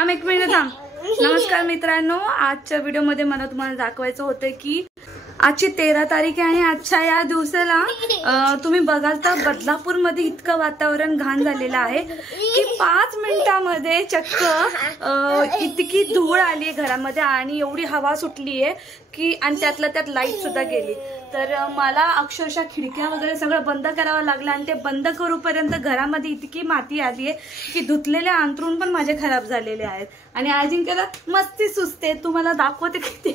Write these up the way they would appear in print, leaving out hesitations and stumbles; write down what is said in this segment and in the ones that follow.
थांब एक मिनिट थांब। नमस्कार मित्रांनो, आजच्या व्हिडिओमध्ये मला तुम्हाला दाखवायचं होतं की आजची 13 तारीख आहे आणि आजच्या या दिवसाला तुम्ही बघाल तर बदलापूरमध्ये इतकं वातावरण घाण झालेलं आहे की 5 मिनिटांमध्ये चक्क इतकी धूळ आली आहे घरामध्ये आणि एवढी हवा सुटली आहे की आणि त्यातल्या त्यात लाईट सुद्धा गेली। तर मला अक्षरशः खिडक्या वगैरे सगळं बंद करावं लागलं आणि ते बंद करूपर्यंत घरामध्ये इतकी माती आली आहे की धुतलेले अंथरूण पण माझे खराब झालेले आहेत। आणि अजिंक्यला मस्ती सुचते, तुम्हाला दाखवते किती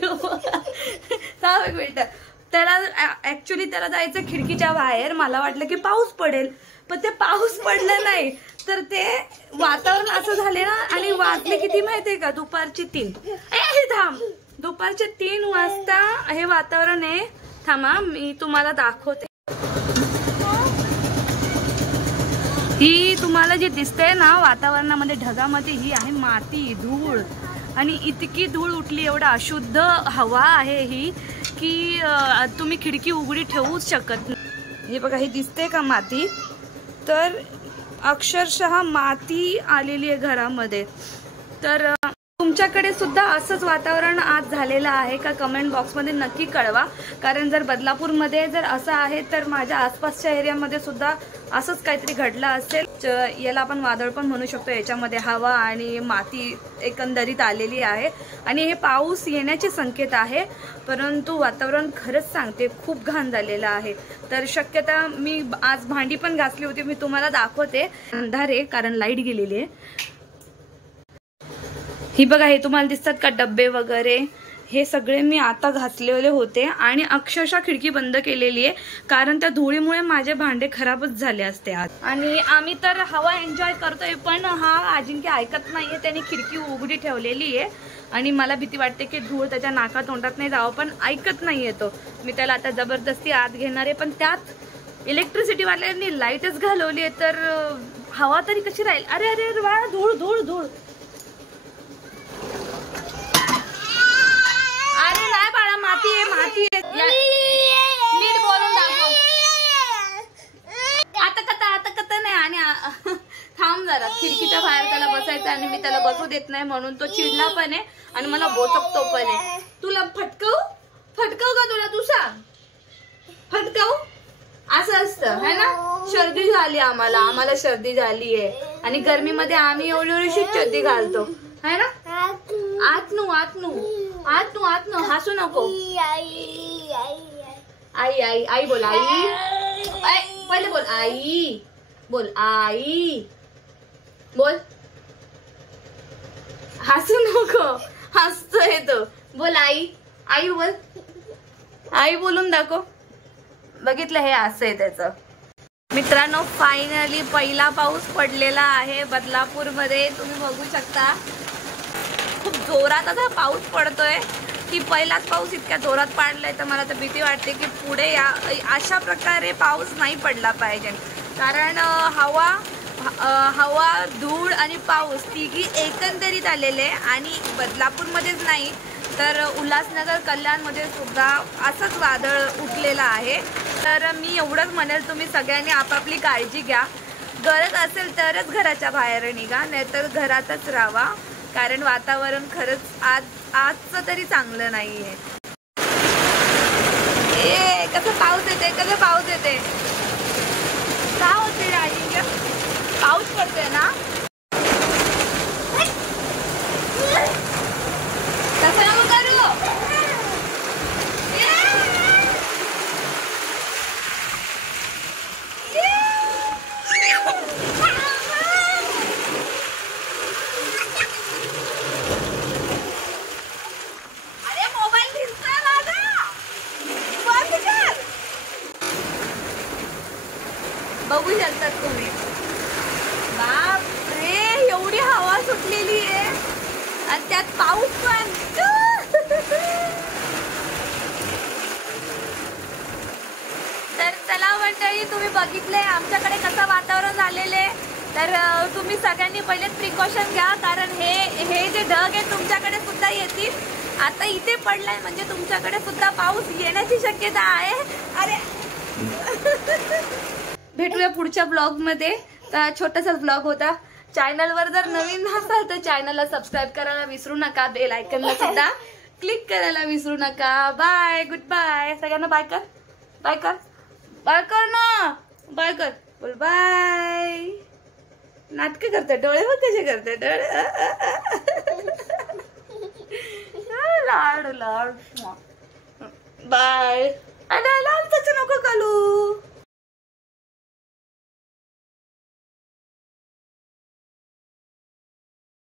त्याला ऍक्च्युली त्याला जायचं खिडकीच्या बाहेर। मला वाटलं की पाऊस पडेल पण ते पाऊस पडलं नाही, तर ते वातावरण असं झाले ना। आणि वाजले किती माहितीये का? दुपारचे 3। थांब, दुपारचे 3 वाजता हे वातावरण आहे। थांबा मी तुम्हाला दाखवते। ही तुम्हाला जी दिसते ना वातावरणामध्ये ढगामध्ये, ही आहे माती, धूळ आणि इतकी धूळ उठली, एवढा अशुद्ध हवा आहे ही की तुम्ही खिडकी उघडी ठेवूच शकत नाही। हे बघा, ही दिसते का माती? तर अक्षरशः माती आलेली आहे घरामध्ये। तर तुमच्याकडे सुद्धा असंच वातावरण आज झालेलं आहे का? कमेंट बॉक्समध्ये नक्की कळवा। कारण जर बदलापूरमध्ये जर असं आहे तर माझ्या आसपासच्या एरियामध्ये सुद्धा असंच काहीतरी घडलं असेल। याला आपण वादळ पण म्हणू शकतो। याच्यामध्ये हवा आणि माती एकंदरीत आलेली आहे आणि हे पाऊस येण्याचे संकेत आहे, परंतु वातावरण खरंच सांगते खूप घाण झालेलं आहे। तर शक्यता मी आज भांडी पण घासली होती, मी तुम्हाला दाखवते। अंधार आहे कारण लाईट गेलेली आहे। ही बघा, हे तुम्हाला दिसतात का डब्बे वगैरे? हे सगळे मी आता घासलेले होते आणि अक्षरशः खिडकी बंद केलेली आहे कारण त्या धुळीमुळे माझे भांडे खराबच झाले असते आज। आणि आम्ही तर हवा एन्जॉय करतोय पण हा अजिंक्य ऐकत नाहीये, त्याने खिडकी उघडी ठेवलेली आहे आणि मला भीती वाटते की धूळ त्याच्या नाका तोंडात नाही जावं, पण ऐकत नाहीये तो। मी त्याला आता जबरदस्ती आत घेणार आहे, पण त्यात इलेक्ट्रिसिटी वाल्यांनी लाईटच घालवली आहे, तर हवा तरी कशी राहील? अरे अरे अरे वा, धूळ धूळ धूळ। माती नीट बोलून दाखव। आता कथा नाही। आणि थांब जरा, खिडकीच्या बाहेर त्याला बसायचं आणि मी त्याला बसू देत नाही म्हणून तो चिडला पण आहे आणि मला बोचकतो पण आहे। तुला फटकव का तुला? तू सांग, फटकव असं असतं है ना? सर्दी झाली आम्हाला सर्दी झाली आहे आणि गरमीमध्ये आम्ही एवढी चड्डी घालतो है ना? आतनू हसू नको। आई आई आई बोल, आई पहिले बोल, आई बोल, आई बोल, हसू नको, हसतोय तो। बोल आई, आई बोल, आई बोलून दाखव। बघितलं, हे असं आहे त्याचं। मित्रांनो, फायनली पहिला पाऊस पडलेला आहे बदलापूरमध्ये, तुम्ही बघू शकता। खूप जोरात असा पाऊस पडतोय की पहिलाच पाऊस इतक्या जोरात पडलाय, तर मला तर भीती वाटते की पुढे अशा प्रकारे पाऊस नाही पडला पाहिजे। कारण हवा, धूळ आणि पाऊस तिघी एकंदरीत आलेले आणि बदलापूरमध्येच नाही तर उल्हासनगर, कल्याणमध्ये सुद्धा असंच वादळ उठलेलं आहे। तर मी एवढंच म्हणेल, तुम्ही सगळ्यांनी आपापली काळजी घ्या। गरज असेल तरच घराच्या बाहेर निघा, नाहीतर घरातच राहा कारण वातावरण खरंच आजचं तरी चांगलं नाहीये। कसं पाऊस येते का होते अजिंक्य? पाऊस पडतोय ना? कसं नको करू? बघू शकतात तुम्ही, बापरे एवढी हवा सुटलेली आहे आणि त्यात पाऊस पण। तर चला मंडळी, तुम्ही बघितले आमच्याकडे कसं वातावरण झालेले। तर तुम्ही सगळ्यांनी पहिले प्रिकॉशन घ्या कारण हे जे ढग आहे तुमच्याकडे सुद्धा येतील। आता इथे पडलाय म्हणजे तुमच्याकडे सुद्धा पाऊस येण्याची शक्यता आहे। अरे भेटूया पुढच्या ब्लॉग मध्ये। छोटासा ब्लॉग होता, चॅनलवर जर नवीन असाल तर चॅनलला सबस्क्राईब करायला विसरू नका, बेल आयकनला सुद्धा क्लिक करायला विसरू नका. बाय, गुड बाय सगळ्यांना. बाय कर, बाय कर, बाय कर ना, बाय कर, बोल बाय. नाटक करते, डोळे बघ कसे करते, डोळे लाड लाड. बाय.